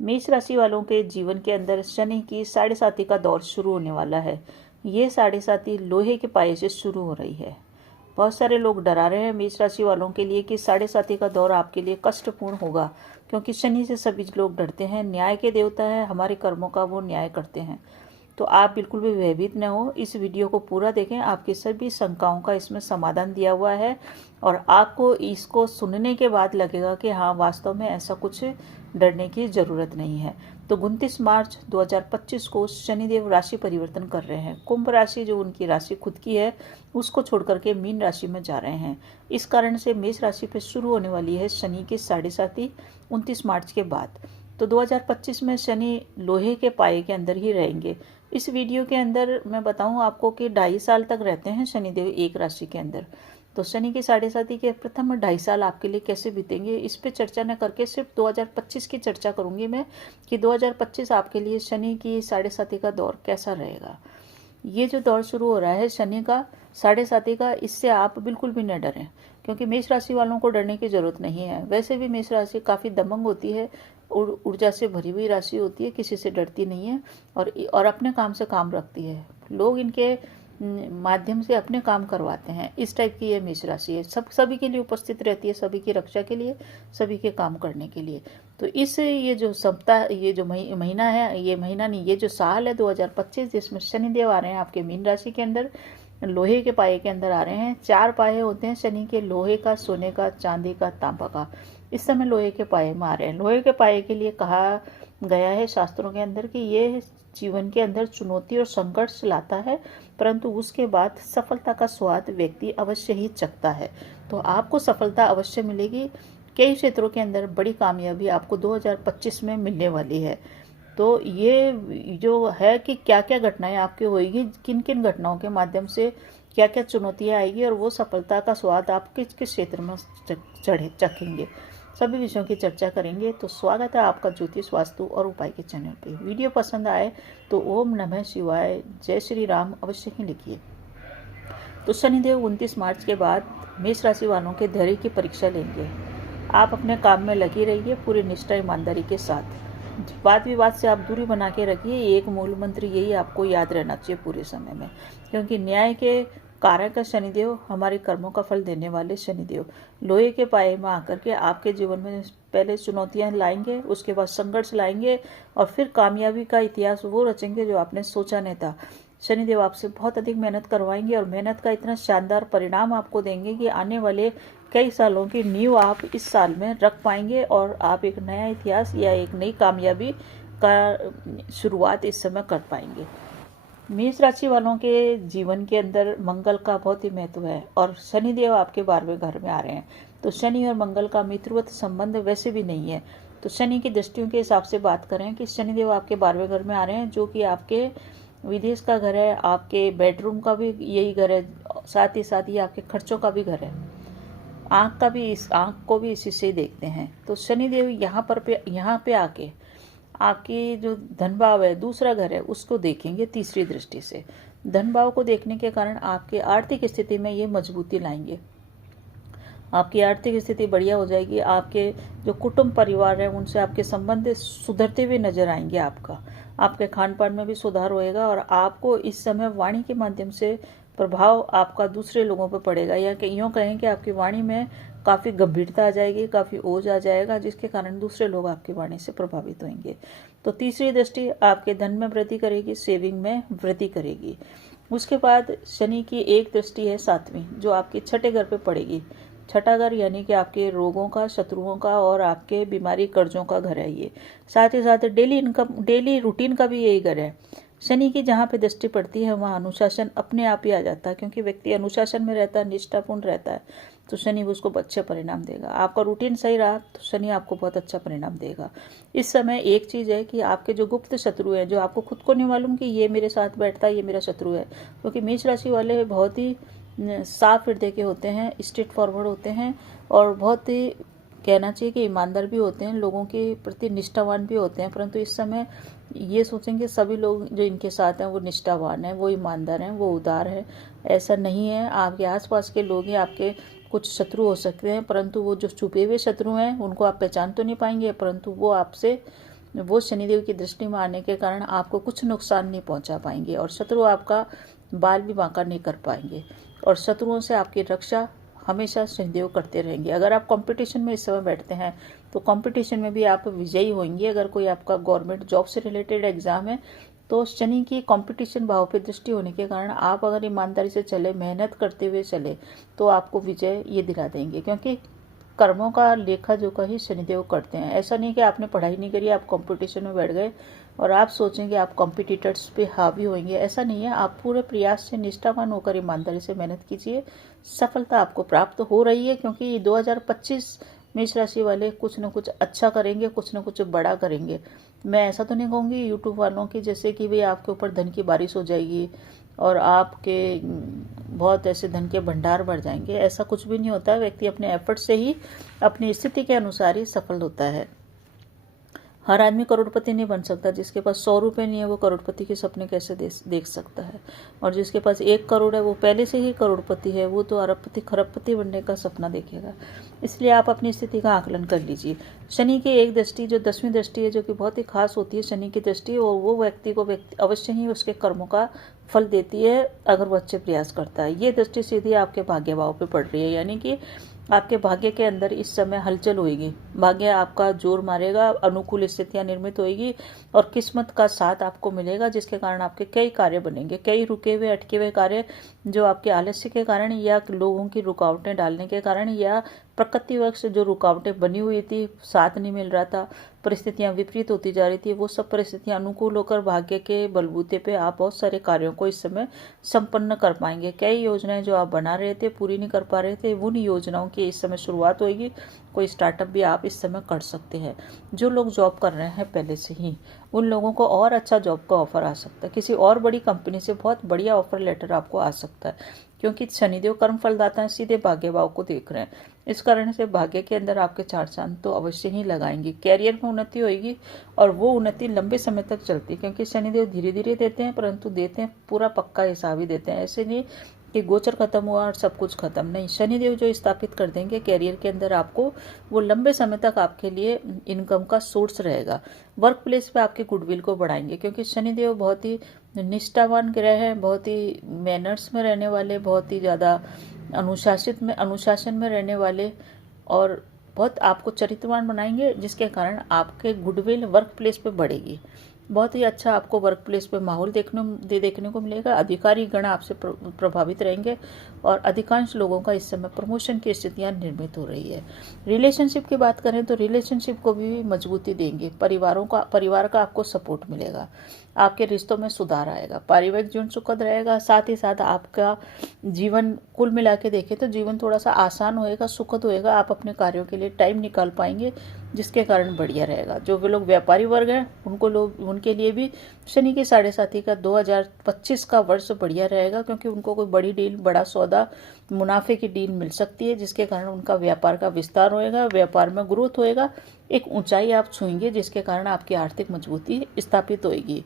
मेष राशि वालों के जीवन के अंदर शनि की साढ़े साती का दौर शुरू होने वाला है। ये साढ़े साती लोहे के पाए से शुरू हो रही है। बहुत सारे लोग डरा रहे हैं मेष राशि वालों के लिए कि साढ़े साती का दौर आपके लिए कष्टपूर्ण होगा, क्योंकि शनि से सभी लोग डरते हैं। न्याय के देवता है, हमारे कर्मों का वो न्याय करते हैं। तो आप बिल्कुल भी भयभीत न हो, इस वीडियो को पूरा देखें। आपकी सभी शंकाओं का इसमें समाधान दिया हुआ है और आपको इसको सुनने के बाद लगेगा कि हाँ, वास्तव में ऐसा कुछ डरने की ज़रूरत नहीं है। तो 29 मार्च 2025 को शनिदेव राशि परिवर्तन कर रहे हैं। कुंभ राशि जो उनकी राशि खुद की है उसको छोड़ करके मीन राशि में जा रहे हैं। इस कारण से मेष राशि पर शुरू होने वाली है शनि की साढ़े साती 29 मार्च के बाद। तो 2025 में शनि लोहे के पाए के अंदर ही रहेंगे। इस वीडियो के अंदर मैं बताऊं आपको कि 2.5 साल तक रहते हैं शनिदेव एक राशि के अंदर। तो शनि की साढ़े साती के प्रथम 2.5 साल आपके लिए कैसे बीतेंगे, इस पे चर्चा न करके सिर्फ 2025 की चर्चा करूंगी मैं कि 2025 आपके लिए शनि की साढ़े साती का दौर कैसा रहेगा। ये जो दौर शुरू हो रहा है शनि का साढ़े साती का, इससे आप बिल्कुल भी न डरें, क्योंकि मेष राशि वालों को डरने की जरूरत नहीं है। वैसे भी मेष राशि काफ़ी दमंग होती है, ऊर्जा से भरी हुई राशि होती है, किसी से डरती नहीं है और अपने काम से काम रखती है। लोग इनके माध्यम से अपने काम करवाते हैं। इस टाइप की ये मेष राशि है, सभी के लिए उपस्थित रहती है, सभी की रक्षा के लिए, सभी के काम करने के लिए। तो इस ये जो सप्ताह, ये जो महीना है, ये महीना नहीं, ये जो साल है 2025, जिसमें शनिदेव आ रहे हैं आपके मीन राशि के अंदर, लोहे के पाए के अंदर आ रहे हैं। 4 पाए होते हैं शनि के, लोहे का, सोने का, चांदी का, तांबा का। इस समय लोहे के पाए में आ रहे हैं। लोहे के पाए के लिए कहा गया है शास्त्रों के अंदर कि ये जीवन के अंदर चुनौती और संघर्ष लाता है, परंतु उसके बाद सफलता का स्वाद व्यक्ति अवश्य ही चखता है। तो आपको सफलता अवश्य मिलेगी। कई क्षेत्रों के अंदर बड़ी कामयाबी आपको 2025 में मिलने वाली है। तो ये जो है कि क्या क्या घटनाएं आपकी होगी, किन किन घटनाओं के माध्यम से क्या क्या चुनौतियां आएगी और वो सफलता का स्वाद आप किस किस क्षेत्र में चखेंगे, सभी विषयों की चर्चा करेंगे। तो स्वागत है आपका ज्योतिष, वास्तु और उपाय के चैनल पे। वीडियो पसंद आए तो ओम नमः शिवाय, जय श्री राम अवश्य ही लिखिए। तो शनिदेव 29 मार्च के बाद मेष राशि वालों के धैर्य की परीक्षा लेंगे। आप अपने काम में लगी रहिए पूरी निष्ठा ईमानदारी के साथ। वाद विवाद से आप दूरी बना के रखिए। एक मूल मंत्र यही आपको याद रहना चाहिए पूरे समय में, क्योंकि न्याय के कारक शनिदेव, हमारे कर्मों का फल देने वाले शनिदेव लोहे के पाए में आकर के आपके जीवन में पहले चुनौतियां लाएंगे, उसके बाद संघर्ष लाएंगे और फिर कामयाबी का इतिहास वो रचेंगे जो आपने सोचा नहीं था। शनिदेव आपसे बहुत अधिक मेहनत करवाएंगे और मेहनत का इतना शानदार परिणाम आपको देंगे कि आने वाले कई सालों की नींव आप इस साल में रख पाएंगे और आप एक नया इतिहास या एक नई कामयाबी का शुरुआत इस समय कर पाएंगे। मेष राशि वालों के जीवन के अंदर मंगल का बहुत ही महत्व है और शनिदेव आपके 12वें घर में आ रहे हैं। तो शनि और मंगल का मित्रवत संबंध वैसे भी नहीं है। तो शनि की दृष्टियों के हिसाब से बात करें कि शनिदेव आपके 12वें घर में आ रहे हैं, जो कि आपके विदेश का घर है, आपके बेडरूम का भी यही घर है, साथ ही ये आपके खर्चों का भी घर है। आँख को भी इसी से देखते हैं। तो शनिदेव यहाँ पे आके आपकी जो धन भाव है, दूसरा घर है, उसको देखेंगे तीसरी दृष्टि से। धन भाव को देखने के कारण आपके आर्थिक स्थिति में ये मजबूती लाएंगे। आपकी आर्थिक स्थिति बढ़िया हो जाएगी। आपके जो कुटुंब परिवार है उनसे आपके संबंध सुधरते हुए नजर आएंगे। आपके खान पान में भी सुधार होएगा और आपको इस समय वाणी के माध्यम से प्रभाव आपका दूसरे लोगों पर पड़ेगा, या यूँ कहें कि आपकी वाणी में काफ़ी गंभीरता आ जाएगी, काफ़ी ओज आ जाएगा, जिसके कारण दूसरे लोग आपकी वाणी से प्रभावित होंगे। तो तीसरी दृष्टि आपके धन में वृद्धि करेगी, सेविंग में वृद्धि करेगी। उसके बाद शनि की एक दृष्टि है 7वीं, जो आपके छठे घर पे पड़ेगी। छठा घर यानी कि आपके रोगों का, शत्रुओं का और आपके बीमारी कर्जों का घर है ये। साथ ही साथ डेली इनकम, डेली रूटीन का भी यही घर है। शनि की जहाँ पे दृष्टि पड़ती है वहाँ अनुशासन अपने आप ही आ जाता है, क्योंकि व्यक्ति अनुशासन में रहता है, निष्ठापूर्ण रहता है, तो शनि उसको अच्छे परिणाम देगा। आपका रूटीन सही रहा तो शनि आपको बहुत अच्छा परिणाम देगा। इस समय एक चीज़ है कि आपके जो गुप्त शत्रु हैं, जो आपको खुद को नहीं मालूम कि ये मेरे साथ बैठता है, ये मेरा शत्रु है, क्योंकि मेष राशि वाले बहुत ही साफ हृदय के होते हैं, स्ट्रेट फॉरवर्ड होते हैं और बहुत ही कहना चाहिए कि ईमानदार भी होते हैं, लोगों के प्रति निष्ठावान भी होते हैं। परंतु इस समय ये सोचेंगे सभी लोग जो इनके साथ हैं वो निष्ठावान हैं, वो ईमानदार हैं, वो उदार हैं। ऐसा नहीं है। आपके आसपास के लोग ही आपके कुछ शत्रु हो सकते हैं, परंतु वो जो छुपे हुए शत्रु हैं उनको आप पहचान तो नहीं पाएंगे, परंतु वो आपसे वो शनिदेव की दृष्टि में आने के कारण आपको कुछ नुकसान नहीं पहुंचा पाएंगे और शत्रु आपका बाल भी बांका नहीं कर पाएंगे और शत्रुओं से आपकी रक्षा हमेशा शनिदेव करते रहेंगे। अगर आप कंपटीशन में इस समय बैठते हैं तो कंपटीशन में भी आप विजयी होंगे। अगर कोई आपका गवर्नमेंट जॉब से रिलेटेड एग्जाम है तो शनि की कंपटीशन भाव पे दृष्टि होने के कारण आप अगर ईमानदारी से चले, मेहनत करते हुए चले तो आपको विजय ये दिला देंगे, क्योंकि कर्मों का लेखा जोखा ही शनिदेव करते हैं। ऐसा नहीं कि आपने पढ़ाई नहीं करी, आप कंपटीशन में बैठ गए और आप सोचेंगे आप कॉम्पिटिटर्स पे हावी होंगे, ऐसा नहीं है। आप पूरे प्रयास से निष्ठावान होकर ईमानदारी से मेहनत कीजिए, सफलता आपको प्राप्त हो रही है। क्योंकि 2025 मेष राशि वाले कुछ न कुछ अच्छा करेंगे, कुछ न कुछ बड़ा करेंगे। मैं ऐसा तो नहीं कहूँगी यूट्यूब वालों की जैसे कि भाई आपके ऊपर धन की बारिश हो जाएगी और आपके बहुत ऐसे धन के भंडार बढ़ जाएंगे, ऐसा कुछ भी नहीं होता है। व्यक्ति अपने एफर्ट से ही अपनी स्थिति के अनुसार ही सफल होता है। हर आदमी करोड़पति नहीं बन सकता। जिसके पास 100 रुपये नहीं है वो करोड़पति के सपने कैसे देख सकता है, और जिसके पास 1 करोड़ है वो पहले से ही करोड़पति है, वो तो अरबपति खरबपति बनने का सपना देखेगा। इसलिए आप अपनी स्थिति का आकलन कर लीजिए। शनि की एक दृष्टि जो 10वीं दृष्टि है, जो कि बहुत ही खास होती है शनि की दृष्टि, और वो व्यक्ति को अवश्य ही उसके कर्मों का फल देती है अगर वो अच्छे प्रयास करता है। ये दृष्टि सीधी आपके भाग्य भाव पे पड़ रही है, यानी कि आपके भाग्य के अंदर इस समय हलचल होगी। भाग्य आपका जोर मारेगा, अनुकूल स्थितियां निर्मित होगी और किस्मत का साथ आपको मिलेगा, जिसके कारण आपके कई कार्य बनेंगे। कई रुके हुए अटके हुए कार्य जो आपके आलस्य के कारण या लोगों की रुकावटें डालने के कारण या प्रकृति वश जो रुकावटें बनी हुई थी, साथ नहीं मिल रहा था, परिस्थितियां विपरीत होती जा रही थी, वो सब परिस्थितियां अनुकूल होकर भाग्य के बलबूते पे आप बहुत सारे कार्यों को इस समय संपन्न कर पाएंगे। कई योजनाएं जो आप बना रहे थे, पूरी नहीं कर पा रहे थे, उन योजनाओं की इस समय शुरुआत होगी। कोई स्टार्टअप भी आप इस समय कर सकते हैं। जो लोग जॉब कर रहे हैं पहले से ही, उन लोगों को और अच्छा जॉब का ऑफर आ सकता है। किसी और बड़ी कंपनी से बहुत बढ़िया ऑफर लेटर आपको आ सकता है, क्योंकि शनिदेव कर्म फलदाता है, सीधे भाग्य भाव को देख रहे हैं। इस कारण से भाग्य के अंदर आपके 4 चांद तो अवश्य ही लगाएंगे। कैरियर में उन्नति होगी और वो उन्नति लंबे समय तक चलती है, क्योंकि शनिदेव धीरे धीरे देते हैं, परंतु देते हैं पूरा पक्का हिसाब ही देते हैं। ऐसे नहीं कि गोचर खत्म हुआ और सब कुछ खत्म, नहीं। शनिदेव जो स्थापित कर देंगे कैरियर के अंदर आपको, वो लंबे समय तक आपके लिए इनकम का सोर्स रहेगा। वर्क प्लेस पे आपके गुडविल को बढ़ाएंगे, क्योंकि शनिदेव बहुत ही निष्ठावान ग्रह है, बहुत ही मैनर्स में रहने वाले, बहुत ही ज़्यादा अनुशासन में रहने वाले, और बहुत आपको चरित्रवान बनाएंगे, जिसके कारण आपके गुडविल वर्क प्लेस पे बढ़ेगी। बहुत ही अच्छा आपको वर्क प्लेस पे माहौल देखने को मिलेगा। अधिकारी गण आपसे प्रभावित रहेंगे और अधिकांश लोगों का इस समय प्रमोशन की स्थितियां निर्मित हो रही है। रिलेशनशिप की बात करें तो रिलेशनशिप को भी मजबूती देंगे। परिवार का आपको सपोर्ट मिलेगा, आपके रिश्तों में सुधार आएगा, पारिवारिक जीवन सुखद रहेगा। साथ ही साथ आपका जीवन कुल मिला के देखें तो जीवन थोड़ा सा आसान होएगा, सुखद होएगा। आप अपने कार्यों के लिए टाइम निकाल पाएंगे, जिसके कारण बढ़िया रहेगा। जो वे लोग व्यापारी वर्ग हैं उनके लिए भी शनि के 7.5 का 2025 का वर्ष बढ़िया रहेगा, क्योंकि उनको कोई बड़ी डील, बड़ा सौदा, मुनाफे की डील मिल सकती है, जिसके कारण उनका व्यापार का विस्तार होएगा, व्यापार में ग्रोथ होएगा, एक ऊंचाई आप छुएंगे, जिसके कारण आपकी आर्थिक मजबूती स्थापित होएगी।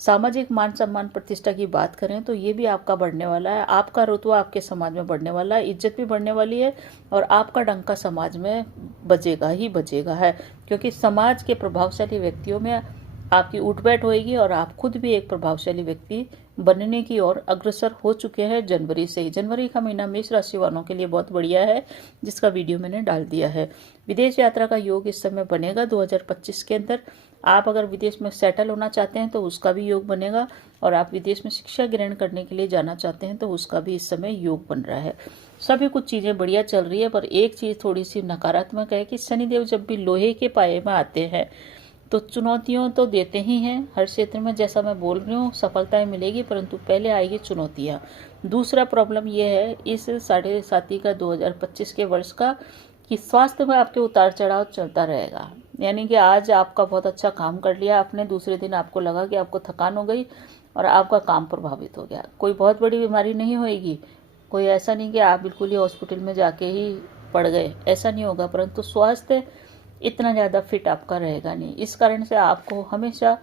सामाजिक मान सम्मान प्रतिष्ठा की बात करें तो ये भी आपका बढ़ने वाला है। आपका रुतबा आपके समाज में बढ़ने वाला है, इज्जत भी बढ़ने वाली है, और आपका डंका समाज में बजेगा ही बजेगा है, क्योंकि समाज के प्रभावशाली व्यक्तियों में आपकी उठ बैठ होएगी और आप खुद भी एक प्रभावशाली व्यक्ति बनने की ओर अग्रसर हो चुके हैं जनवरी से ही। जनवरी का महीना मेष राशि वालों के लिए बहुत बढ़िया है, जिसका वीडियो मैंने डाल दिया है। विदेश यात्रा का योग इस समय बनेगा 2025 के अंदर। आप अगर विदेश में सेटल होना चाहते हैं तो उसका भी योग बनेगा, और आप विदेश में शिक्षा ग्रहण करने के लिए जाना चाहते हैं तो उसका भी इस समय योग बन रहा है। सभी कुछ चीज़ें बढ़िया चल रही है, पर एक चीज़ थोड़ी सी नकारात्मक है कि शनिदेव जब भी लोहे के पाये में आते हैं तो चुनौतियों तो देते ही हैं हर क्षेत्र में। जैसा मैं बोल रही हूँ सफलताएं मिलेगी, परंतु पहले आएगी चुनौतियाँ। दूसरा प्रॉब्लम ये है इस 7.5 का 2025 के वर्ष का, कि स्वास्थ्य में आपके उतार चढ़ाव चलता रहेगा। यानी कि आज आपका बहुत अच्छा काम कर लिया आपने, दूसरे दिन आपको लगा कि आपको थकान हो गई और आपका काम प्रभावित हो गया। कोई बहुत बड़ी बीमारी नहीं होएगी, कोई ऐसा नहीं कि आप बिल्कुल ही हॉस्पिटल में जाके ही पड़ गए, ऐसा नहीं होगा, परंतु स्वास्थ्य इतना ज़्यादा फिट आपका रहेगा नहीं। इस कारण से आपको हमेशा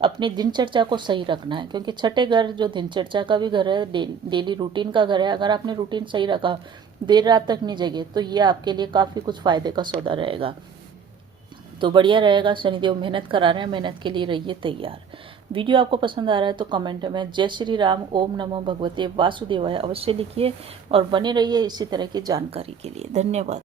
अपनी दिनचर्या को सही रखना है, क्योंकि छठे घर जो दिनचर्या का भी घर है, डेली रूटीन का घर है। अगर आपने रूटीन सही रखा, देर रात तक नहीं जगे, तो ये आपके लिए काफ़ी कुछ फ़ायदे का सौदा रहेगा। तो बढ़िया रहेगा। शनिदेव मेहनत करा रहे हैं, मेहनत के लिए रहिए तैयार। वीडियो आपको पसंद आ रहा है तो कमेंट में जय श्री राम, ओम नमो भगवते वासुदेवाय अवश्य लिखिए और बने रहिए इसी तरह की जानकारी के लिए। धन्यवाद।